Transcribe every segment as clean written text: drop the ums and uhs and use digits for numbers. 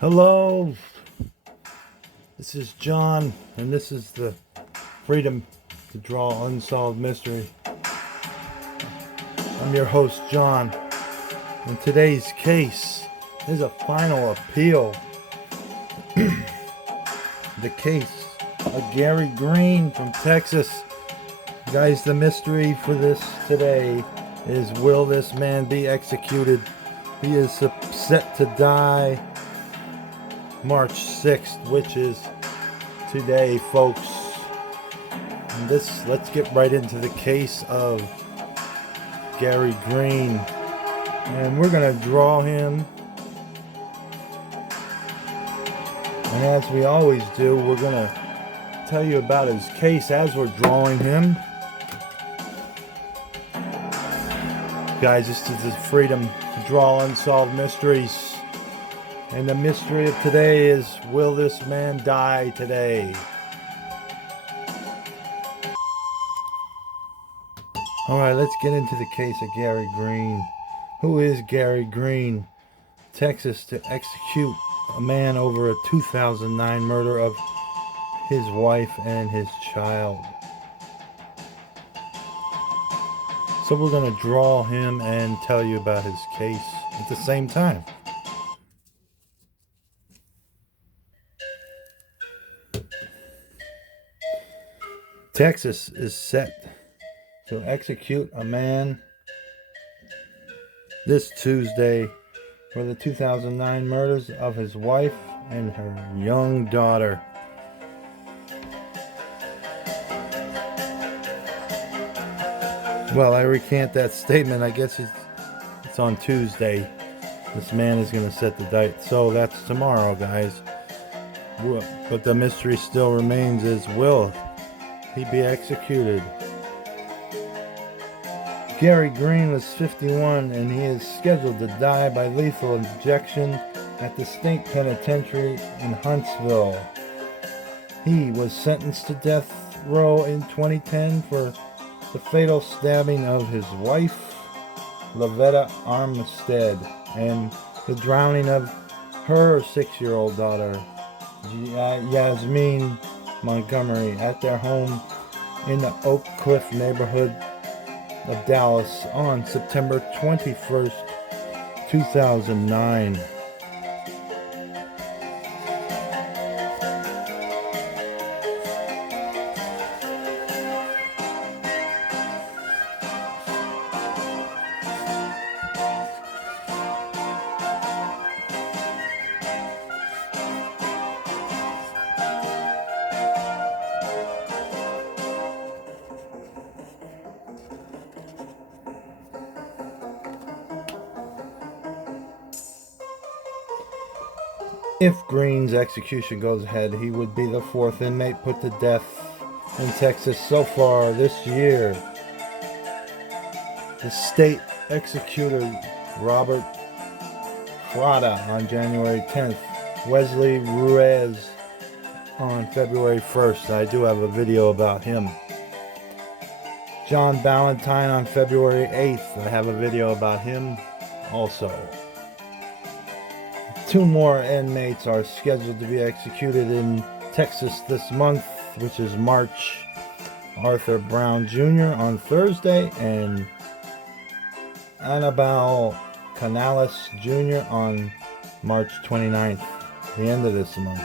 Hello, this is John, and this is the Freedom to Draw Unsolved Mystery. I'm your host, John, and today's case is a final appeal. The case of Gary Green from Texas. Guys, the mystery for this today is, will this man be executed? He is set to die March 6th, which is today, folks. And let's get right into the case of Gary Green. And we're going to draw him. And as we always do, we're going to tell you about his case as we're drawing him. Guys, this is the Freedom to Draw Unsolved Mysteries. And the mystery of today is, will this man die today? Alright, let's get into the case of Gary Green. Who is Gary Green? Texas, to execute a man over a 2009 murder of his wife and his child. So we're going to draw him and tell you about his case at the same time. Texas is set to execute a man this Tuesday for the 2009 murders of his wife and her young daughter. Well, I recant that statement. I guess it's on Tuesday. This man is going to set the date. So that's tomorrow, guys. But the mystery still remains, is, will he be executed? Gary Green was 51 and he is scheduled to die by lethal injection at the state penitentiary in Huntsville. He was sentenced to death row in 2010 for the fatal stabbing of his wife, Lovetta Armstead, and the drowning of her 6-year-old daughter, Jazzmen Montgomery, at their home in the Oak Cliff neighborhood of Dallas on September 21st, 2009. If Green's execution goes ahead, he would be the 4th inmate put to death in Texas so far this year. The state executed Robert Prada on January 10th, Wesley Ruiz on February 1st. I do have a video about him. John Ballantyne on February 8th. I have a video about him also. 2 more inmates are scheduled to be executed in Texas this month, which is March. Arthur Brown Jr. on Thursday and Annabelle Canales Jr. on March 29th, the end of this month.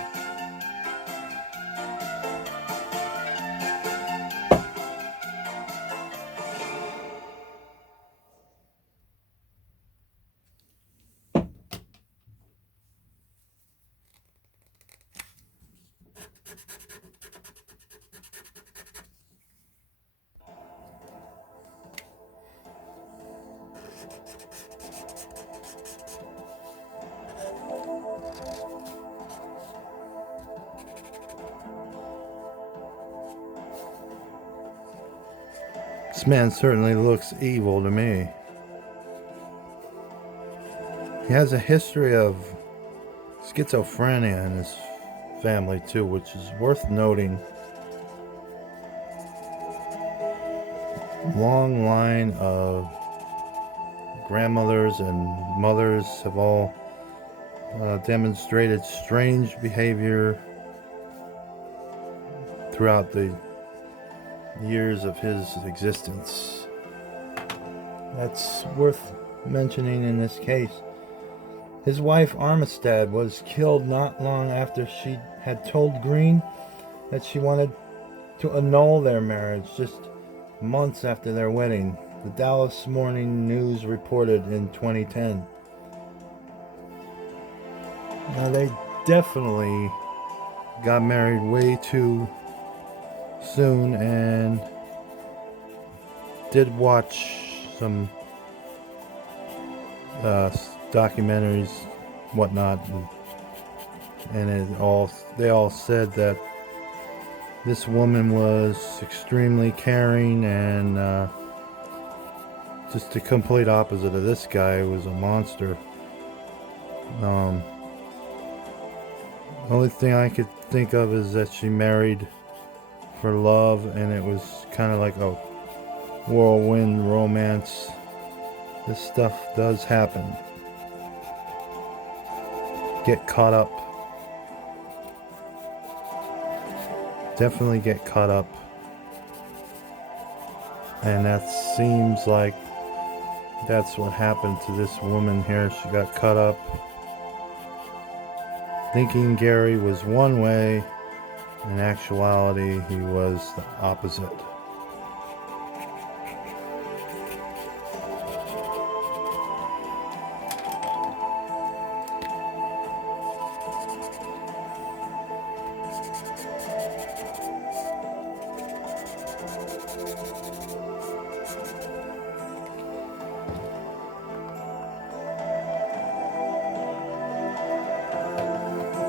This man certainly looks evil to me. He has a history of schizophrenia in his family too, which is worth noting. Long line of grandmothers and mothers have all demonstrated strange behavior throughout the years of his existence. That's worth mentioning in this case. His wife Armstead was killed not long after she had told Green that she wanted to annul their marriage, just months after their wedding. The Dallas Morning News reported in 2010. Now, they definitely got married way too soon, and did watch some documentaries, whatnot, and they all said that this woman was extremely caring, and just the complete opposite of this guy, who was a monster. The only thing I could think of is that she married for love, and it was kind of like a whirlwind romance. This stuff does happen. Get caught up. Definitely get caught up. And that seems like that's what happened to this woman here. She got caught up thinking Gary was one way. In actuality, he was the opposite.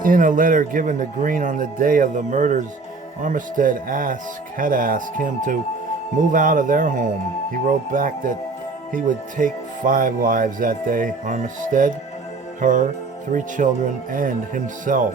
In a letter given to Green on the day of the murders, Armstead had asked him to move out of their home. He wrote back that he would take 5 lives that day: Armstead, her, 3 children, and himself.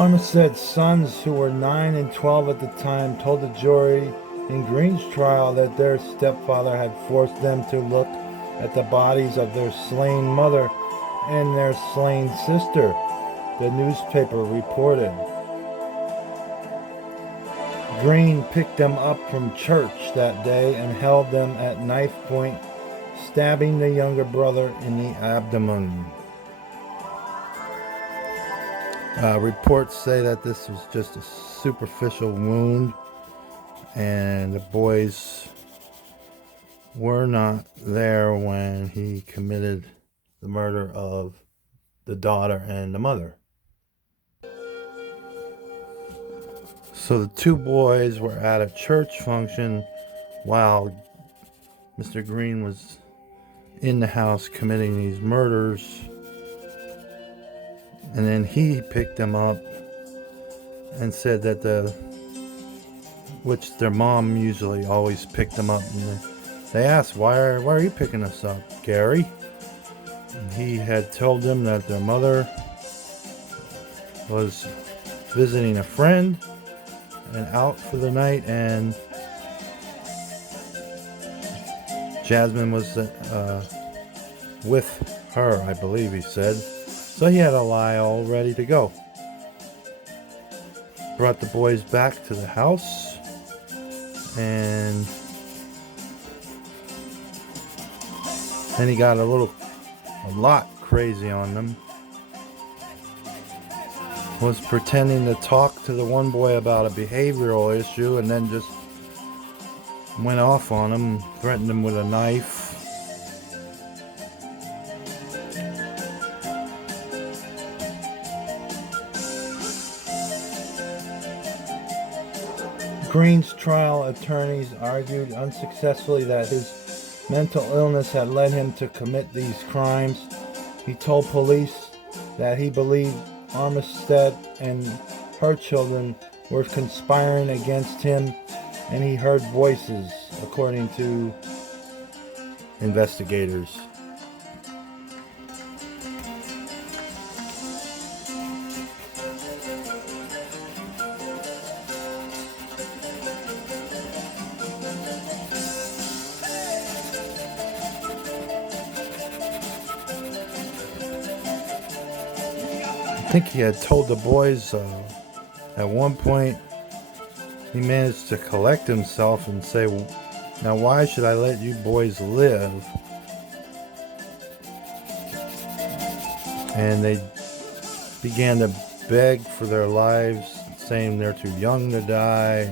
Armstead's sons, who were 9 and 12 at the time, told the jury in Green's trial that their stepfather had forced them to look at the bodies of their slain mother and their slain sister, the newspaper reported. Green picked them up from church that day and held them at knife point, stabbing the younger brother in the abdomen. Reports say that this was just a superficial wound, and the boys were not there when he committed the murder of the daughter and the mother. So the 2 boys were at a church function while Mr. Green was in the house committing these murders. And then he picked them up and said that which their mom usually always picked them up. And they asked, why are you picking us up, Gary? And he had told them that their mother was visiting a friend and out for the night, and Jazzmen was with her, I believe he said. So he had a lie all ready to go. Brought the boys back to the house, and then he got a lot crazy on them. Was pretending to talk to the one boy about a behavioral issue, and then just went off on him, threatened him with a knife. Green's trial attorneys argued unsuccessfully that his mental illness had led him to commit these crimes. He told police that he believed Armstead and her children were conspiring against him, and he heard voices, according to investigators. I think he had told the boys at one point, he managed to collect himself and say, "Now why should I let you boys live?" And they began to beg for their lives, saying they're too young to die.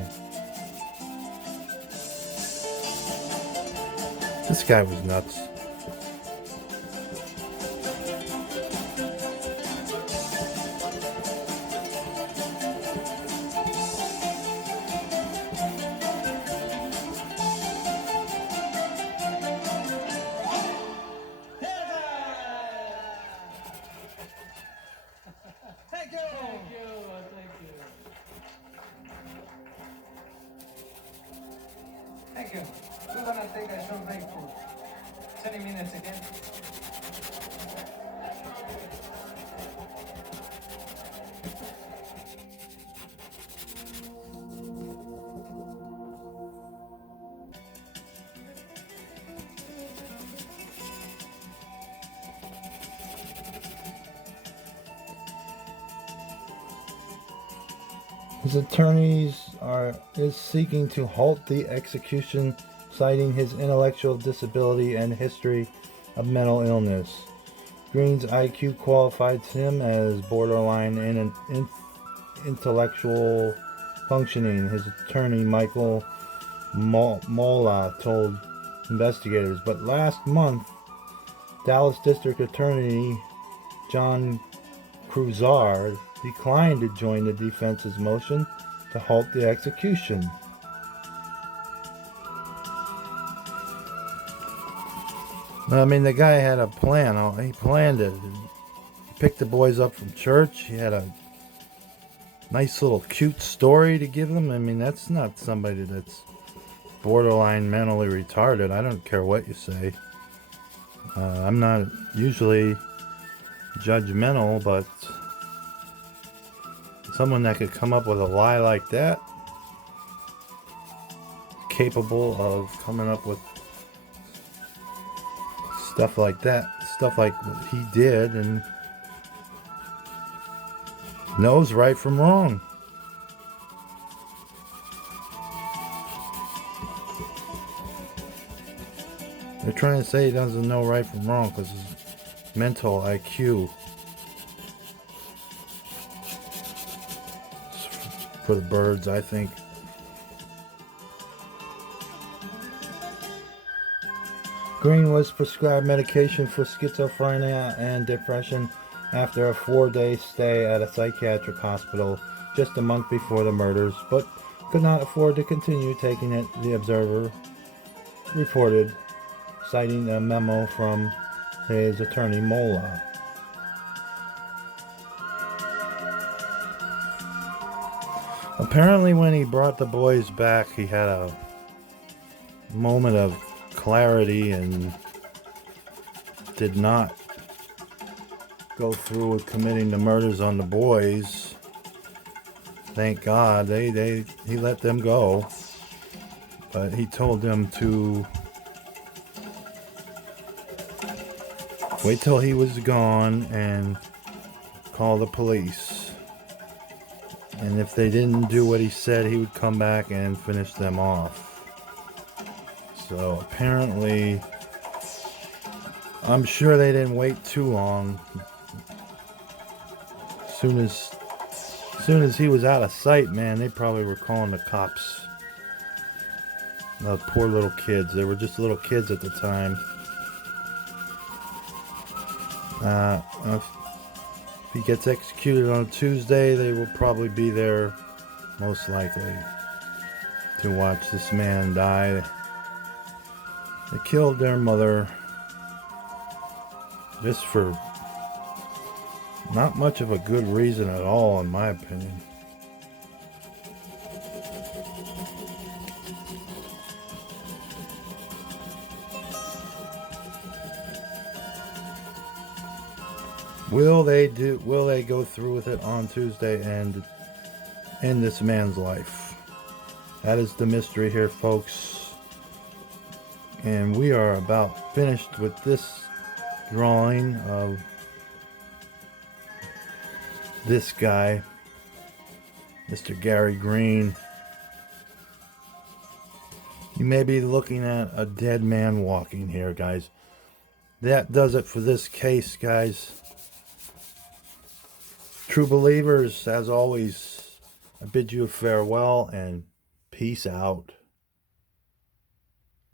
This guy was nuts. Thank you. We're gonna take a short break for 20 minutes again. His attorneys is seeking to halt the execution, citing his intellectual disability and history of mental illness. Green's IQ qualifies him as borderline in intellectual functioning, his attorney Michael Mola told investigators. But last month, Dallas District Attorney John Cruzard declined to join the defense's motion to halt the execution. I mean, the guy had a plan. He planned it. He picked the boys up from church. He had a nice little cute story to give them. I mean, that's not somebody that's borderline mentally retarded. I don't care what you say. I'm not usually judgmental, but someone that could come up with a lie like that, capable of coming up with stuff like that, stuff like what he did, and knows right from wrong. They're trying to say he doesn't know right from wrong because his mental IQ for the birds, I think. Green was prescribed medication for schizophrenia and depression after a 4-day stay at a psychiatric hospital just a month before the murders, but could not afford to continue taking it, the Observer reported, citing a memo from his attorney Mola. Apparently when he brought the boys back, he had a moment of clarity and did not go through with committing the murders on the boys. thank God he let them go. But he told them to wait till he was gone and call the police. And if they didn't do what he said, he would come back and finish them off. So apparently, I'm sure they didn't wait too long. As soon as he was out of sight, man, they probably were calling the cops. Those poor little kids. They were just little kids at the time. If he gets executed on Tuesday, they will probably be there, most likely, to watch this man die. They killed their mother just for not much of a good reason at all, in my opinion. Will they go through with it on Tuesday and end this man's life? That is the mystery here, folks. And we are about finished with this drawing of this guy, Mr. Gary Green. You may be looking at a dead man walking here, guys. That does it for this case, guys. True believers, as always, I bid you farewell and peace out.